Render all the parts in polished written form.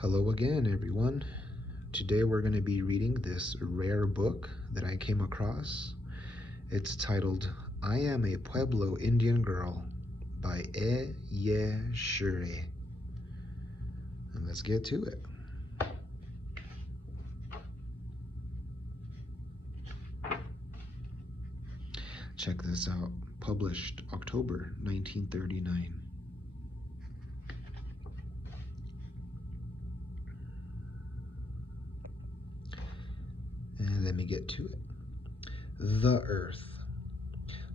Hello again, everyone. Today we're going to be reading this rare book that I came across. It's titled I Am a Pueblo Indian Girl by E-Yeh-Shuré. And let's get to it. Check this out. Published October 1939. And let me get to it. The Earth.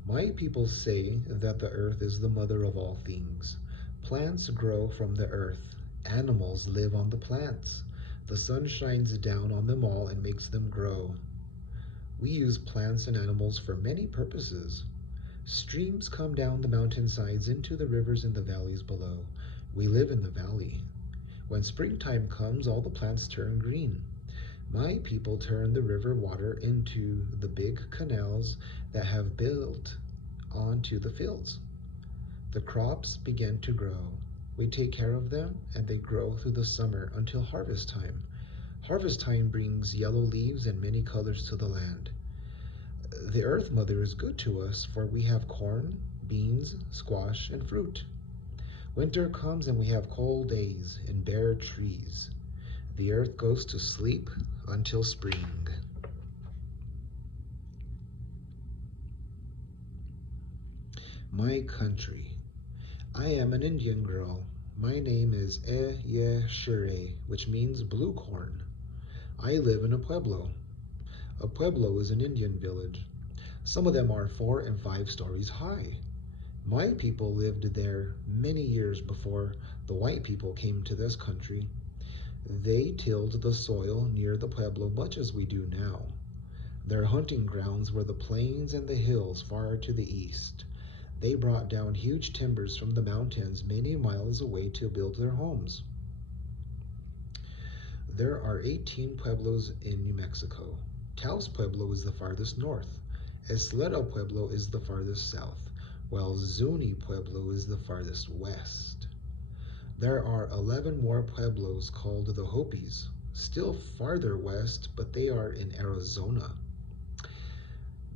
My people say that the earth is the mother of all things. Plants grow from the earth. Animals live on the plants. The sun shines down on them all and makes them grow. We use plants and animals for many purposes. Streams come down the mountainsides into the rivers in the valleys below. We live in the valley. When springtime comes, all the plants turn green. My people turn the river water into the big canals that have built onto the fields. The crops begin to grow. We take care of them and they grow through the summer until harvest time. Harvest time brings yellow leaves and many colors to the land. The Earth Mother is good to us, for we have corn, beans, squash, and fruit. Winter comes and we have cold days and bare trees. The earth goes to sleep until spring. My country. I am an Indian girl. My name is E-Yeh-Shuré, which means blue corn. I live in a pueblo. A pueblo is an Indian village. Some of them are 4 and 5 stories high. My people lived there many years before the white people came to this country. They tilled the soil near the pueblo much as we do now. Their hunting grounds were the plains and the hills far to the east. They brought down huge timbers from the mountains many miles away to build their homes. There are 18 pueblos in New Mexico. Taos Pueblo is the farthest north. Isleta Pueblo is the farthest south, while Zuni Pueblo is the farthest west. There are 11 more pueblos called the Hopis, still farther west, but they are in Arizona.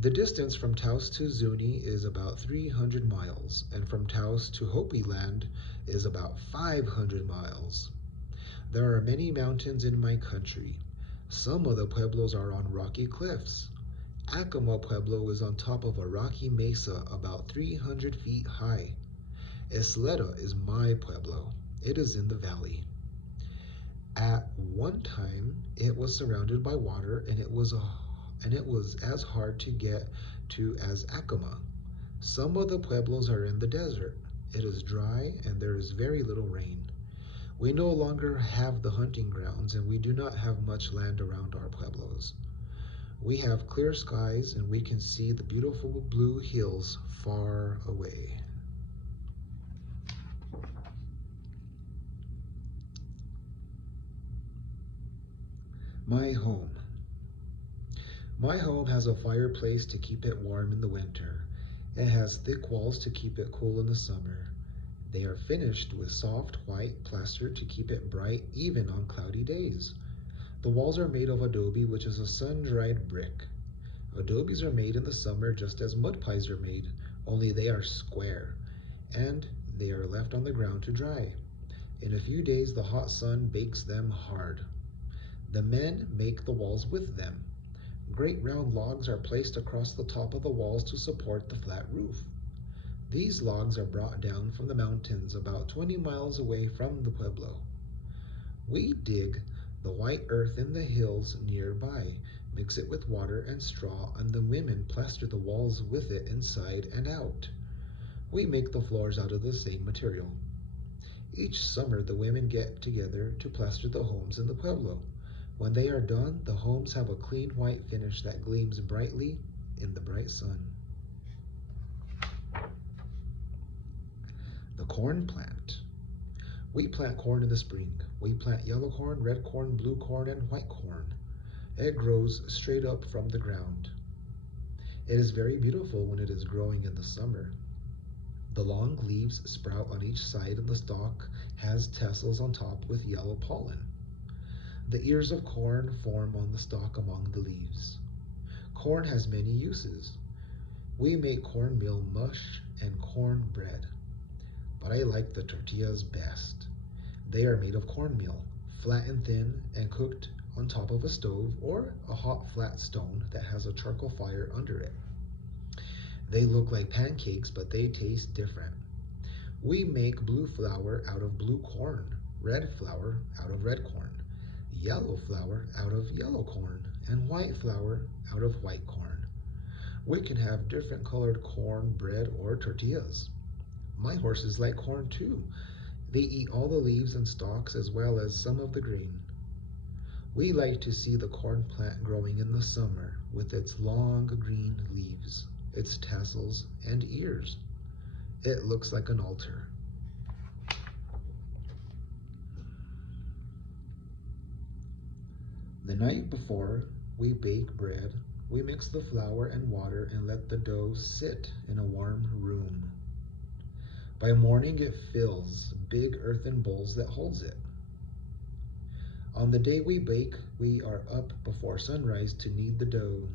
The distance from Taos to Zuni is about 300 miles, and from Taos to Hopi land is about 500 miles. There are many mountains in my country. Some of the pueblos are on rocky cliffs. Acoma Pueblo is on top of a rocky mesa about 300 feet high. Isleta is my pueblo. It is in the valley. At one time, it was surrounded by water, and it was as hard to get to as Acoma. Some of the pueblos are in the desert. It is dry, and there is very little rain. We no longer have the hunting grounds, and we do not have much land around our pueblos. We have clear skies, and we can see the beautiful blue hills far away. My home. My home has a fireplace to keep it warm in the winter. It has thick walls to keep it cool in the summer. They are finished with soft white plaster to keep it bright even on cloudy days. The walls are made of adobe, which is a sun-dried brick. Adobes are made in the summer just as mud pies are made, only they are square, and they are left on the ground to dry. In a few days, the hot sun bakes them hard. The men make the walls with them. Great round logs are placed across the top of the walls to support the flat roof. These logs are brought down from the mountains about 20 miles away from the pueblo. We dig the white earth in the hills nearby, mix it with water and straw, and the women plaster the walls with it inside and out. We make the floors out of the same material. Each summer, the women get together to plaster the homes in the pueblo. When they are done, the homes have a clean white finish that gleams brightly in the bright sun. The corn plant. We plant corn in the spring. We plant yellow corn, red corn, blue corn, and white corn. It grows straight up from the ground. It is very beautiful when it is growing in the summer. The long leaves sprout on each side and the stalk has tassels on top with yellow pollen. The ears of corn form on the stalk among the leaves. Corn has many uses. We make cornmeal mush and corn bread, but I like the tortillas best. They are made of cornmeal, flat and thin, and cooked on top of a stove or a hot flat stone that has a charcoal fire under it. They look like pancakes, but they taste different. We make blue flour out of blue corn, red flour out of red corn, yellow flour out of yellow corn, and white flour out of white corn. We can have different colored corn, bread, or tortillas. My horses like corn too. They eat all the leaves and stalks as well as some of the green. We like to see the corn plant growing in the summer with its long green leaves, its tassels and ears. It looks like an altar. The night before we bake bread, we mix the flour and water and let the dough sit in a warm room. By morning it fills big earthen bowls that holds it. On the day we bake, we are up before sunrise to knead the dough.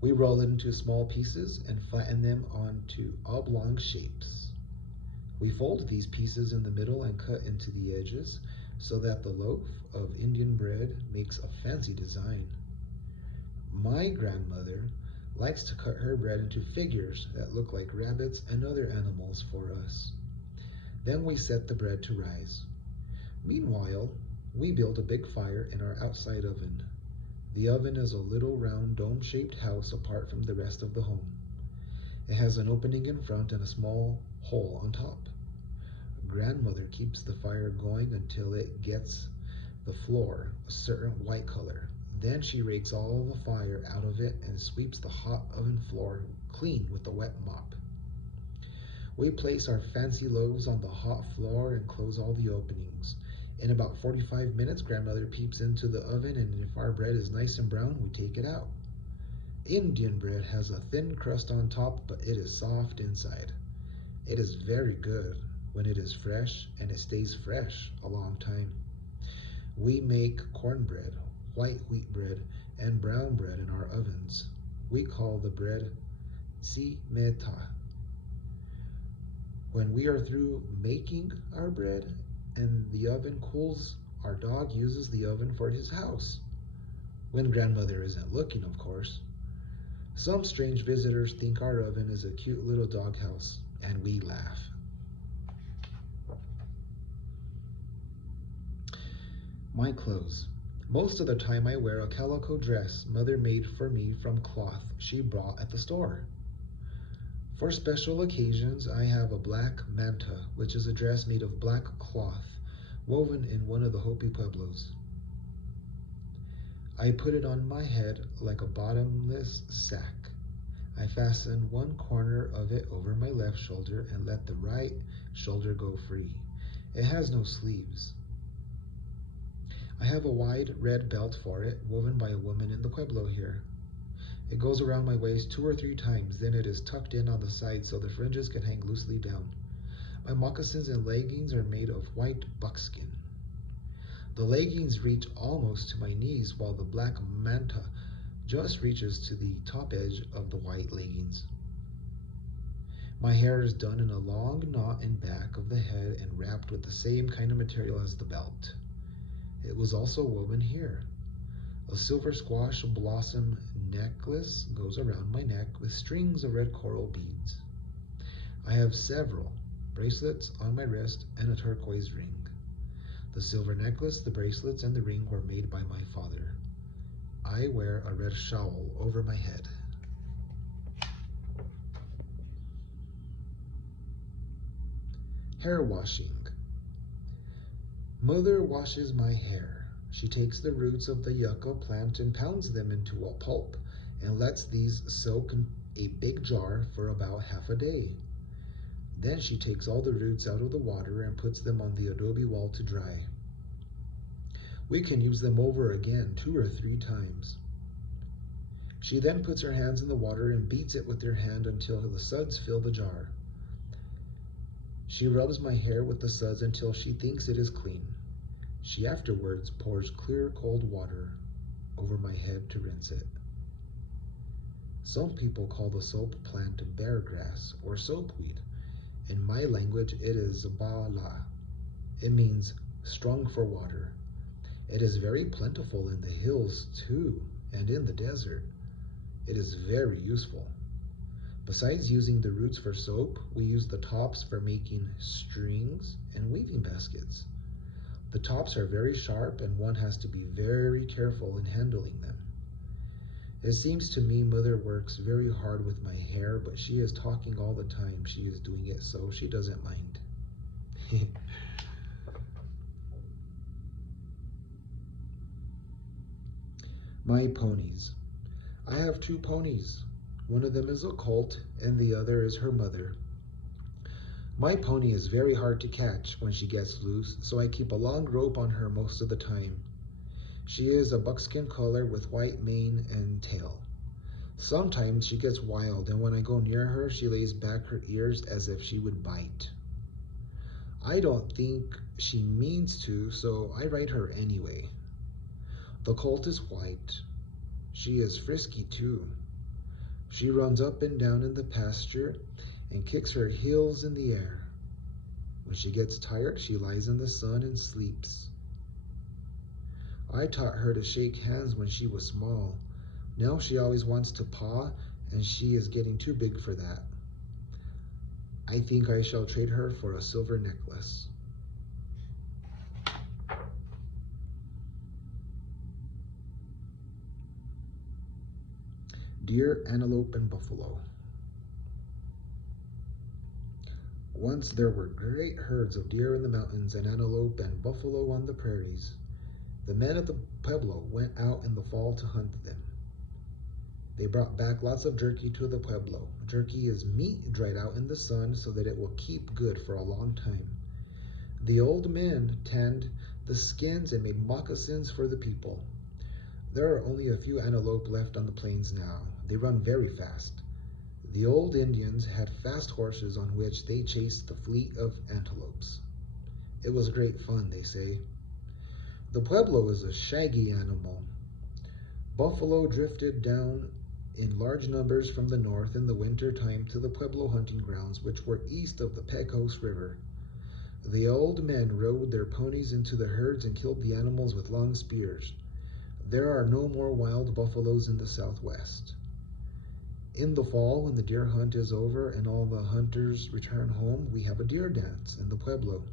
We roll it into small pieces and flatten them onto oblong shapes. We fold these pieces in the middle and cut into the edges so that the loaf of Indian bread makes a fancy design. My grandmother likes to cut her bread into figures that look like rabbits and other animals for us. Then we set the bread to rise. Meanwhile, we build a big fire in our outside oven. The oven is a little round dome-shaped house apart from the rest of the home. It has an opening in front and a small hole on top. Grandmother keeps the fire going until it gets the floor a certain white color. Then she rakes all the fire out of it and sweeps the hot oven floor clean with a wet mop. We place our fancy loaves on the hot floor and close all the openings. In about 45 minutes, grandmother peeps into the oven, and if our bread is nice and brown, we take it out. Indian bread has a thin crust on top, but it is soft inside. It is very good when it is fresh, and it stays fresh a long time. We make cornbread, white wheat bread, and brown bread in our ovens. We call the bread simeta. When we are through making our bread and the oven cools, our dog uses the oven for his house. When grandmother isn't looking, of course. Some strange visitors think our oven is a cute little doghouse, and we laugh. My clothes. Most of the time I wear a calico dress mother made for me from cloth she bought at the store. For special occasions, I have a black manta, which is a dress made of black cloth, woven in one of the Hopi Pueblos. I put it on my head like a bottomless sack. I fasten one corner of it over my left shoulder and let the right shoulder go free. It has no sleeves. I have a wide red belt for it, woven by a woman in the Pueblo here. It goes around my waist 2 or 3 times, then it is tucked in on the side so the fringes can hang loosely down. My moccasins and leggings are made of white buckskin. The leggings reach almost to my knees, while the black manta just reaches to the top edge of the white leggings. My hair is done in a long knot in back of the head and wrapped with the same kind of material as the belt. It was also woven here. A silver squash blossom necklace goes around my neck with strings of red coral beads. I have several bracelets on my wrist and a turquoise ring. The silver necklace, the bracelets, and the ring were made by my father. I wear a red shawl over my head. Hair washing. Mother washes my hair. She takes the roots of the yucca plant and pounds them into a pulp and lets these soak in a big jar for about half a day. Then she takes all the roots out of the water and puts them on the adobe wall to dry. We can use them over again 2 or 3 times. She then puts her hands in the water and beats it with her hand until the suds fill the jar. She rubs my hair with the suds until she thinks it is clean. She afterwards pours clear cold water over my head to rinse it. Some people call the soap plant bear grass or soapweed. In my language, it is bala. It means strong for water. It is very plentiful in the hills too, and in the desert. It is very useful. Besides using the roots for soap, we use the tops for making strings and weaving baskets. The tops are very sharp and one has to be very careful in handling them. It seems to me Mother works very hard with my hair, but she is talking all the time she is doing it, so she doesn't mind. My ponies. I have 2 ponies. One of them is a colt and the other is her mother. My pony is very hard to catch when she gets loose, so I keep a long rope on her most of the time. She is a buckskin color with white mane and tail. Sometimes she gets wild, and when I go near her, she lays back her ears as if she would bite. I don't think she means to, so I ride her anyway. The colt is white. She is frisky too. She runs up and down in the pasture and kicks her heels in the air. When she gets tired, she lies in the sun and sleeps. I taught her to shake hands when she was small. Now she always wants to paw, and she is getting too big for that. I think I shall trade her for a silver necklace. Deer, antelope, and buffalo. Once there were great herds of deer in the mountains and antelope and buffalo on the prairies. The men of the Pueblo went out in the fall to hunt them. They brought back lots of jerky to the Pueblo. Jerky is meat dried out in the sun so that it will keep good for a long time. The old men tanned the skins and made moccasins for the people. There are only a few antelope left on the plains now. They run very fast. The old Indians had fast horses on which they chased the fleet of antelopes. It was great fun, they say. The Pueblo is a shaggy animal. Buffalo drifted down in large numbers from the north in the winter time to the Pueblo hunting grounds, which were east of the Pecos River. The old men rode their ponies into the herds and killed the animals with long spears. There are no more wild buffaloes in the Southwest. In the fall, when the deer hunt is over and all the hunters return home, we have a deer dance in the Pueblo.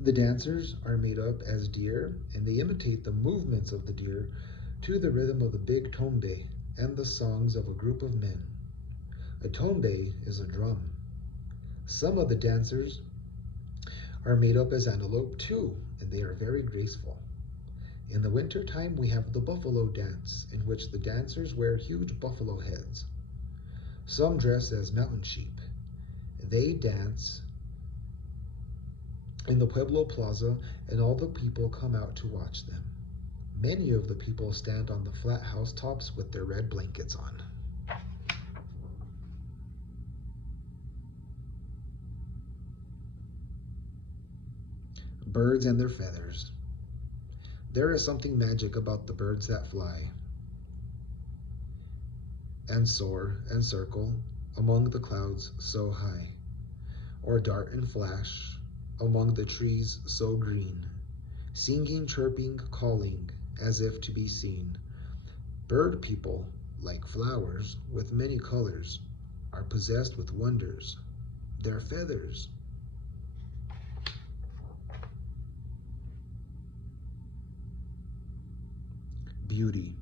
The dancers are made up as deer, and they imitate the movements of the deer to the rhythm of the big tombe and the songs of a group of men. A tombe is a drum. Some of the dancers are made up as antelope too, and they are very graceful. In the winter time, we have the buffalo dance, in which the dancers wear huge buffalo heads. Some dress as mountain sheep. They dance in the Pueblo Plaza, and all the people come out to watch them. Many of the people stand on the flat housetops with their red blankets on. Birds and their feathers. There is something magic about the birds that fly and soar and circle among the clouds so high, or dart and flash among the trees so green, singing, chirping, calling, as if to be seen. Bird people, like flowers with many colors, are possessed with wonders, their feathers. Beauty.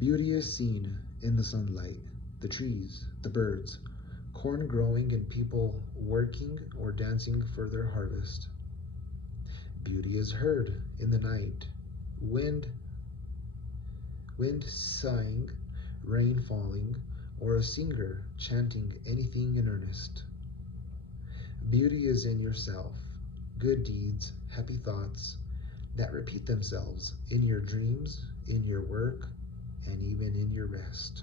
Beauty is seen in the sunlight, the trees, the birds, corn growing and people working or dancing for their harvest. Beauty is heard in the night, wind sighing, rain falling, or a singer chanting anything in earnest. Beauty is in yourself, good deeds, happy thoughts that repeat themselves in your dreams, in your work, and even in your rest.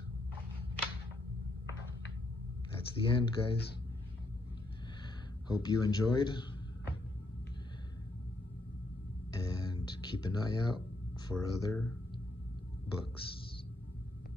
That's the end, guys. Hope you enjoyed. keep an eye out for other books.